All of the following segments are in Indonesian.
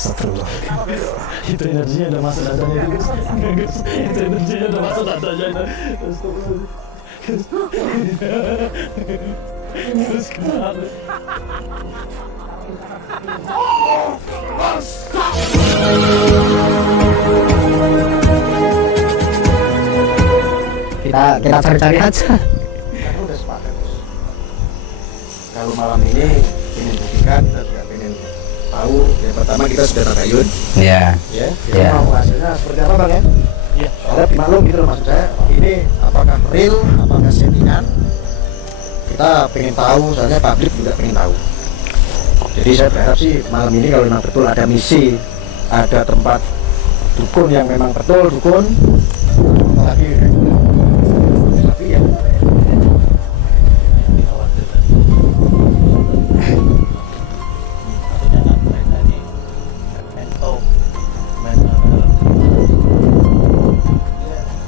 Astagfirullah. Itu energinya udah masuk dadanya Gus. Itu energinya udah masuk dadanya. Gus kenapa? Kita cari-cari aja. Aku udah sepakat, Gus. Kalau malam ini ingin buktikan, kita juga ingin tahu. Yang pertama kita sudah tabayun. Iya. Ya. Kita Ya. mau hasilnya seperti apa, Bang ya? Iya. Soalnya dimaklum gitu loh, maksud saya. Ini apakah real, apakah settingan? Kita pengen tahu, soalnya publik juga pengen tahu. Jadi saya berharap sih malam ini kalau memang betul ada misi, ada tempat dukun yang memang betul dukun, apalagi tapi ya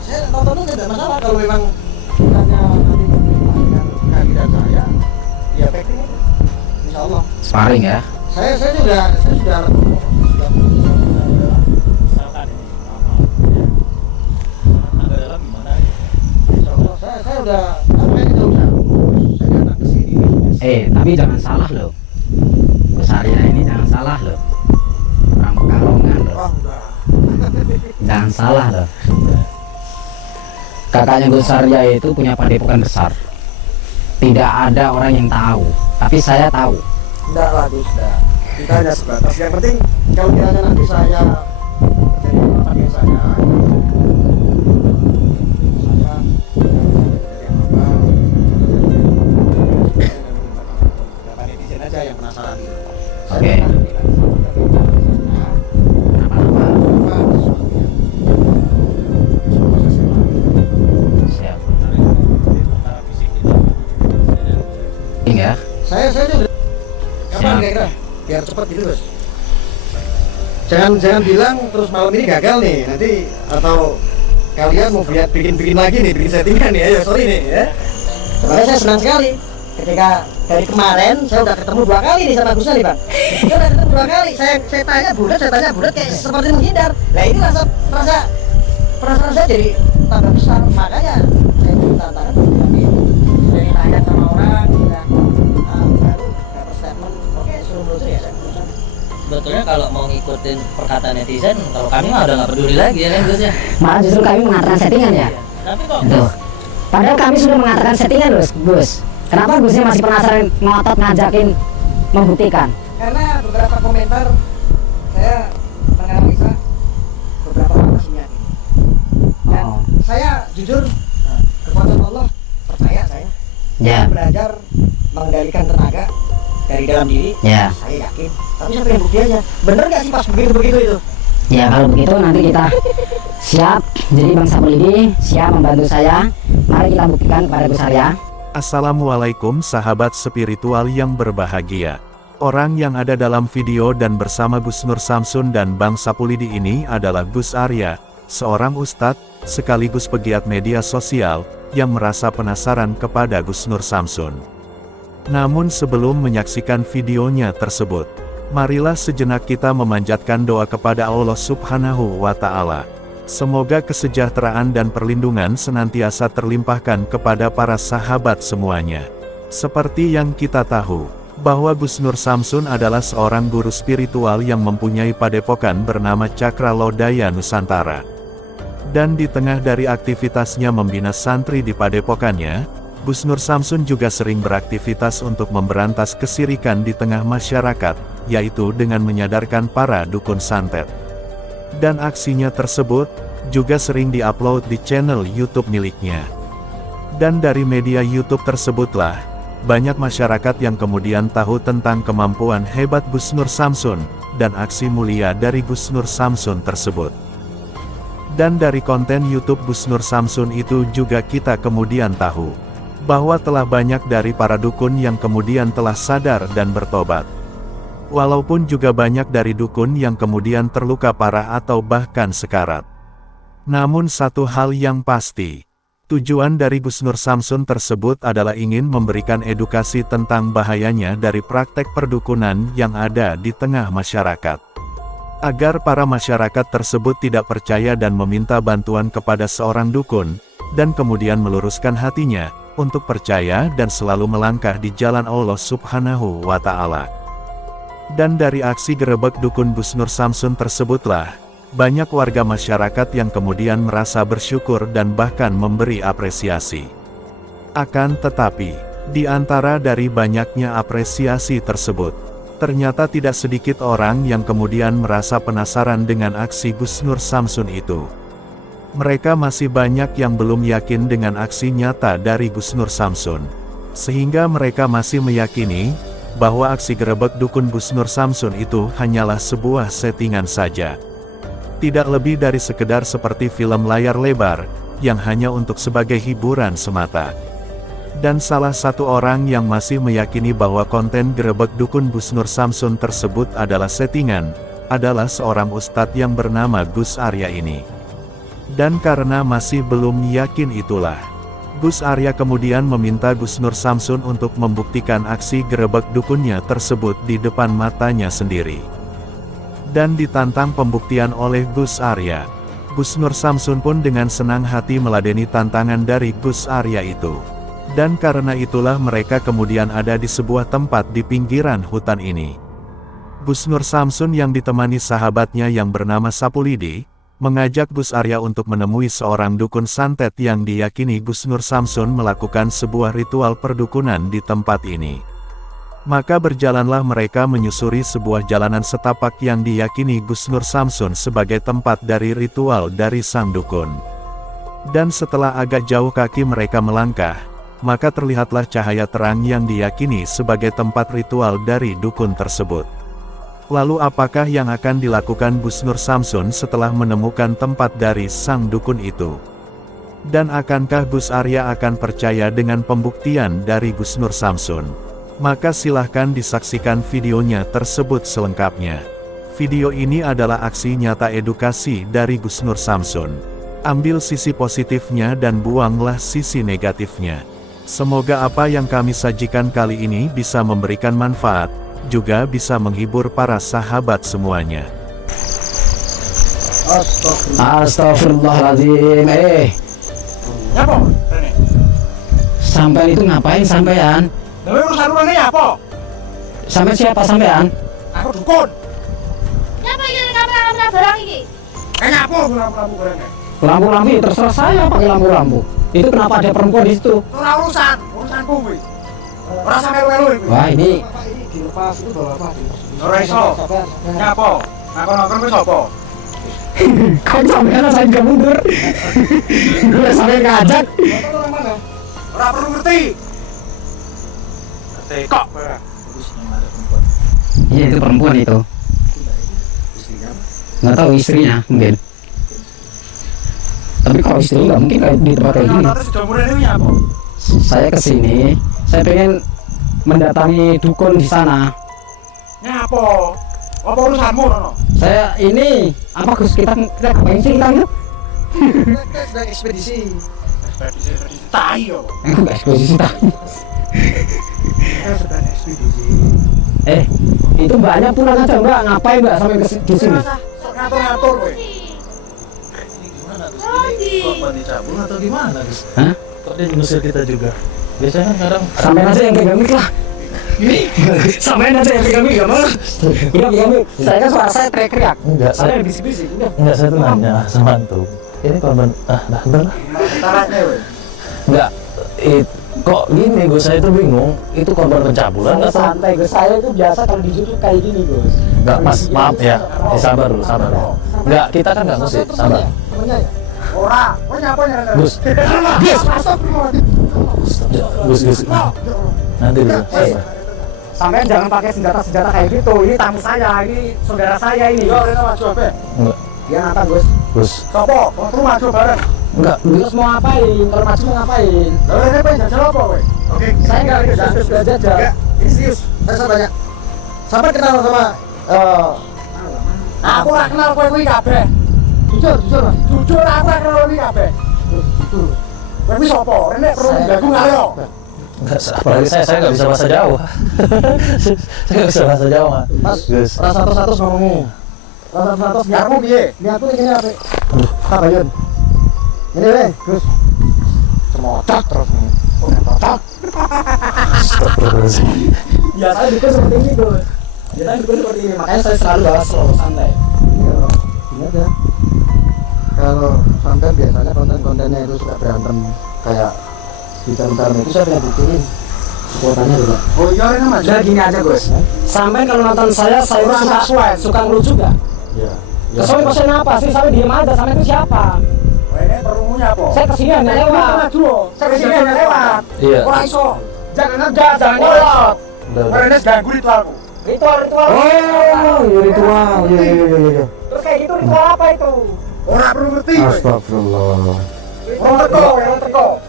saya nontonnya tidak masalah kalau memang hanya nanti dengan kehadiran saya, ya packing itu, insya Allah. Sparring ya. Saya sudah Agak dalam gimana? insya Allah saya udah saya datang ke sini. Tapi jangan salah loh. Gus Arya ini jangan salah loh. Orang Pekalongan loh. Wah udah. Jangan salah loh. Kakaknya Gus Arya itu punya padepokan besar. Tidak ada orang yang tahu, tapi saya tahu. Enggak lah Gus, enggak. Kita hanya sebatas. Yang penting kalau kiranya nanti saya terjadi apa dengan saya beberapa netizen aja yang penasaran gitu. Oke. Kenapa-napa. Siap. Ya. Saya udah kapan Siap. kira-kira biar cepat gitu Gus. Jangan bilang terus malam ini gagal nih nanti, atau kalian mau bikin lagi nih, bikin settingan nih. Ayo sorry nih ya. Sebenarnya saya senang sekali ketika dari kemarin saya udah ketemu 2 kali nih sama Gus nih Bang. Saya udah ketemu 2 kali. Saya tanya bulat kayak seperti menghindar. Nah ini rasa perasaan saya jadi tambah besar, makanya saya beri tantangan dari tanya sama orang bilang baru dapat statement, oke suruh browser ya saya browser. Sebetulnya kalau mau ngikutin perkataan netizen, kalau kami mah udah nggak peduli lagi ya kan Gus ya. Malah justru kami mengatakan settingan ya. Tapi kok Tuh. Padahal kami sudah mengatakan settingan Gus. Kenapa Gusnya masih penasaran ngotot ngajakin membuktikan? Karena beberapa komentar saya menganalisa beberapa lokasinya nih. Dan Oh. saya jujur kepada Allah percaya saya. Ya. Saya belajar mengendalikan tenaga dari dalam diri. Ya. Saya yakin. Tapi saya pengen bukti aja. Bener nggak sih pas begitu itu? Ya kalau begitu nanti kita siap. Jadi Bang Sapulidi siap membantu saya. Mari kita buktikan kepada Gus Arya. Assalamualaikum sahabat spiritual yang berbahagia. Orang yang ada dalam video dan bersama Gus Nur Samsun dan Bang Sapulidi ini adalah Gus Arya, seorang ustadz, sekaligus pegiat media sosial, yang merasa penasaran kepada Gus Nur Samsun. Namun sebelum menyaksikan videonya tersebut, marilah sejenak kita memanjatkan doa kepada Allah Subhanahu wa Ta'ala. Semoga kesejahteraan dan perlindungan senantiasa terlimpahkan kepada para sahabat semuanya. Seperti yang kita tahu, bahwa Gus Nur Samsun adalah seorang guru spiritual yang mempunyai padepokan bernama Cakra Lodaya Nusantara. Dan di tengah dari aktivitasnya membina santri di padepokannya, Gus Nur Samsun juga sering beraktivitas untuk memberantas kesirikan di tengah masyarakat, yaitu dengan menyadarkan para dukun santet. Dan aksinya tersebut juga sering diupload di channel YouTube miliknya. Dan dari media YouTube tersebutlah banyak masyarakat yang kemudian tahu tentang kemampuan hebat Gus Nur Samsun dan aksi mulia dari Gus Nur Samsun tersebut. Dan dari konten YouTube Gus Nur Samsun itu juga kita kemudian tahu bahwa telah banyak dari para dukun yang kemudian telah sadar dan bertobat. Walaupun juga banyak dari dukun yang kemudian terluka parah atau bahkan sekarat. Namun satu hal yang pasti, tujuan dari Gus Nur Samsun tersebut adalah ingin memberikan edukasi tentang bahayanya dari praktek perdukunan yang ada di tengah masyarakat. Agar para masyarakat tersebut tidak percaya dan meminta bantuan kepada seorang dukun, dan kemudian meluruskan hatinya, untuk percaya dan selalu melangkah di jalan Allah Subhanahu wa Ta'ala. Dan dari aksi gerebek dukun Gus Nur Samsun tersebutlah, banyak warga masyarakat yang kemudian merasa bersyukur dan bahkan memberi apresiasi. Akan tetapi, di antara dari banyaknya apresiasi tersebut, ternyata tidak sedikit orang yang kemudian merasa penasaran dengan aksi Gus Nur Samsun itu. Mereka masih banyak yang belum yakin dengan aksi nyata dari Gus Nur Samsun, sehingga mereka masih meyakini bahwa aksi gerebek dukun Gus Nur Samsun itu hanyalah sebuah settingan saja. Tidak lebih dari sekedar seperti film layar lebar, yang hanya untuk sebagai hiburan semata. Dan salah satu orang yang masih meyakini bahwa konten gerebek dukun Gus Nur Samsun tersebut adalah settingan, adalah seorang ustadz yang bernama Gus Arya ini. Dan karena masih belum yakin itulah, Gus Arya kemudian meminta Gus Nur Samsun untuk membuktikan aksi gerebek dukunnya tersebut di depan matanya sendiri. Dan ditantang pembuktian oleh Gus Arya, Gus Nur Samsun pun dengan senang hati meladeni tantangan dari Gus Arya itu. Dan karena itulah mereka kemudian ada di sebuah tempat di pinggiran hutan ini. Gus Nur Samsun yang ditemani sahabatnya yang bernama Sapulidi, mengajak Gus Arya untuk menemui seorang dukun santet yang diyakini Gus Nur Samsun melakukan sebuah ritual perdukunan di tempat ini. Maka berjalanlah mereka menyusuri sebuah jalanan setapak yang diyakini Gus Nur Samsun sebagai tempat dari ritual dari sang dukun. Dan setelah agak jauh kaki mereka melangkah, maka terlihatlah cahaya terang yang diyakini sebagai tempat ritual dari dukun tersebut. Lalu apakah yang akan dilakukan Gus Nur Samsun setelah menemukan tempat dari sang dukun itu? Dan akankah Gus Arya akan percaya dengan pembuktian dari Gus Nur Samsun? Maka silahkan disaksikan videonya tersebut selengkapnya. Video ini adalah aksi nyata edukasi dari Gus Nur Samsun. Ambil sisi positifnya dan buanglah sisi negatifnya. Semoga apa yang kami sajikan kali ini bisa memberikan manfaat, juga bisa menghibur para sahabat semuanya. Astagfirullahaladzim. Apa? Sampai itu ngapain sampean? Lalu urusan lu ini apa? Sampai siapa sampean? Aku dukun. Nyapa iki kamera barang iki? Apa lampu-lampu barangnya? Lampu-lampu ya terserah saya pakai lampu-lampu. Itu kenapa ada perempuan di situ? Ora urusan kuwi. Ora sampe melu iki. Wah ini Dilepas itu bawa apa? Ora iso. Nyapa? Aku nongkrong wis apa? kok sampean saya juga mundur. Udah sampai ngajak. Ora perlu ngerti. Kok? Iya itu perempuan itu. Nggak tahu istrinya mungkin. Tapi kalau istri nggak mungkin kayak di tempat kayak gini. Saya kesini, saya pengen mendatangi dukun di sana. Nyapa? Apa urusanmu Rono? Saya ini apa Gus kita ngapain sih kita itu? Kita sedang ekspedisi. Ekspedisi tai yo. Ekspedisi tahu. Kita sedang ekspedisi. Itu mbaknya pulang aja mbak, ngapain mbak sampai di sini? Ngatur-ngatur kowe. Korban dicabul atau gimana Gus? Hah? Kok dia ngusir kita juga? Biasanya kan kadang Sampean aja yang pegang mic lah. Sampean aja yang pegang mic gak mau? Udah pegang mic. Saya kan suara saya teriak-teriak. enggak, Saya yang bisik-bisik. Udah. enggak, saya tuh nanya sama antum. Ini korban, udah lah. Tarasnya kowe. Enggak, kok gini Gus, saya tuh bingung. Itu korban pencabulan Saya atau? santai Gus, saya itu biasa kalau duduk kayak gini Gus. Enggak, Mas, maaf ya. Sabar dulu, sabar. Enggak, kita kan enggak ngusir, sabar. Temennya ya? Ora, kowe nyapa nyerang. Gus, Gus. Nanti dulu, sabar. Sampean jangan pakai senjata-senjata kayak gitu. Ini tamu saya, ini saudara saya ini. Yo, rene maju ape? Enggak, Dia apa Gus? Gus. Sopo? Wong turu maju bareng. Enggak, Gus mau ngapain? Kalau maju mau ngapain? Lah rene pengen jajal apa kowe? Oke, Saya nggak serius aja. enggak. Ini serius. Saya banyak. Sampai kenal sama aku ora kenal kowe kuwi kabeh. Jujur, Mas. Jujur aku ora kenal kowe kuwi kabeh. Jujur. Kowe kuwi sapa? Rene perlu gagu ngale yo. enggak, apalagi saya nggak bisa bahasa Jawa. Saya nggak bisa bahasa Jawa, Mas, Gus. ora satu-satu ngomongmu. Ratus nyarmu piye? Niatku iki apa? Tabayun. Ini weh, Gus. Semocot terus. Cocok. Biasanya dukun seperti ini, Gus. Biasanya dukun seperti ini, makanya saya selalu bawa slow, santai. Iya, ini aja. Kalau sampai biasanya konten-kontennya itu suka berantem kayak di tahun-tahun itu saya pernah buktiin kuotanya juga. Oh iya, ini mas. Jadi gini aja, Gus. Sampai kalau nonton saya suka ngelucu gak? Iya. Kesoalnya kosen apa sih? Sampai diem aja, sampai itu siapa? Ini perumunya apa? Saya kesini hanya lewat. Saya kesini hanya lewat. Iya. Wah iso. Jangan ngegas, jangan nyolot. Karena ganggu ritualku. Ritual. Oh, ritual. Iya. Terus kayak gitu ritual apa itu? Orang perlu ngerti. Astagfirullah. Orang teko.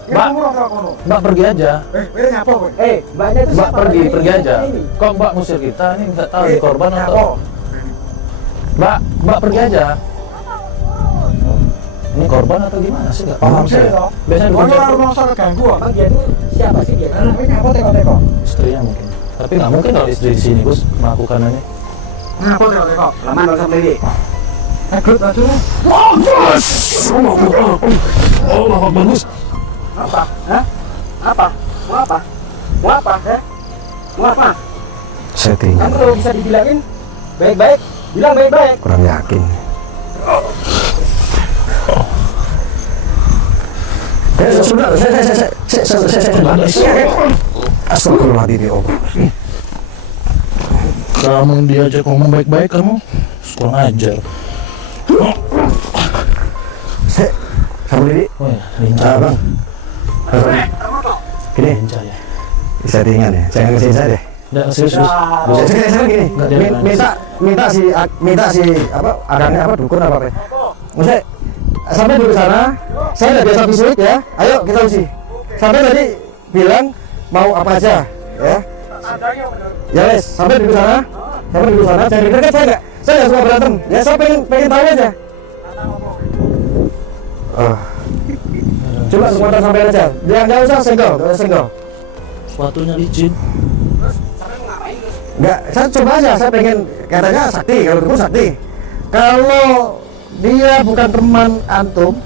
Mbak pergi aja. Nyapa kowe? Mbaknya itu Mbak siapa? pergi aja. Kok Mbak ngusir kita? Ini nggak tahu di korban atau Mbak pergi aja. Ini korban atau gimana sih? Nggak paham saya. Biasanya Orang orang sangat ganggu. Bang dia itu siapa sih dia? Ini apa teko? istrinya mungkin. Tapi nggak mungkin kalau istri di sini Gus melakukan ini. Ngapa teko? Lama enggak usah beli. Ikut baju. Allah bagus. Apa? Hah? Apa? Mau apa? Mau apa? Setting. Kamu kalau bisa dibilangin baik-baik, bilang baik-baik. Kurang yakin. Sudah, saya. Astagfirullahaladzim. Kamu diajak ngomong baik-baik kamu kurang ajar. Kamu ini? Oh ya, lincah Bang. Gini, lincah ya. settingan ya. Jangan ngesin saya deh. Nggak serius. Saya gini. Nggak jalan. Minta si apa? Adanya apa? Dukun apa? Maksudnya sampai dulu sana, saya udah biasa visual ya. Ayo kita uji. Sampai tadi bilang mau apa aja, ya. Ya wes, sampai dulu sana. Jangan dekat saya nggak suka berantem. Ya saya pengen tahu aja. Coba semuanya sampai aja. Jangan usah senggol. Sepatunya licin. Enggak, saya coba aja. Saya pengen katanya sakti. Kalau dukun sakti. Kalau dia bukan teman antum,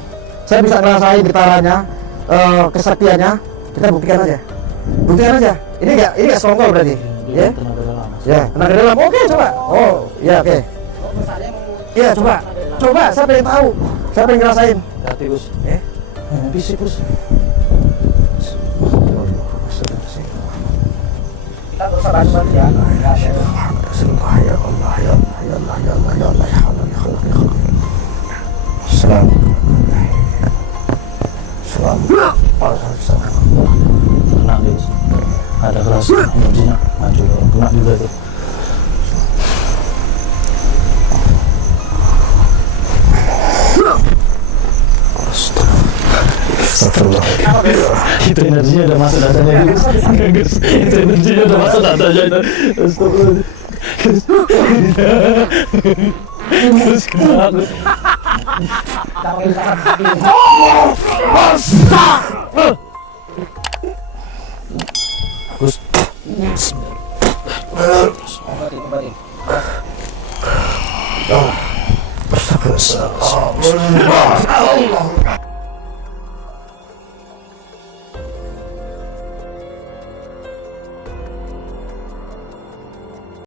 saya bisa ngerasain getarannya, kesaktiannya. Kita buktikan aja. Ini enggak songkol berarti. Ya. Tenaga dalam. Ya, tenaga dalam. Oke, coba. Oh, ya oke. Iya, coba. Saya pengen tahu. Saya pengen ngerasain. Hati Gus. Bisik Gus. Kita berusaha bantu ya. Ya Allah. Kena dia. Ada keras energinya. Maju dong. Kena juga tuh. Astagfirullah. Itu energinya udah masuk dadanya Gus. Itu energinya udah masuk dadanya itu. Astagfirullah. Gus kena Gus. Gus. Astagfirullah.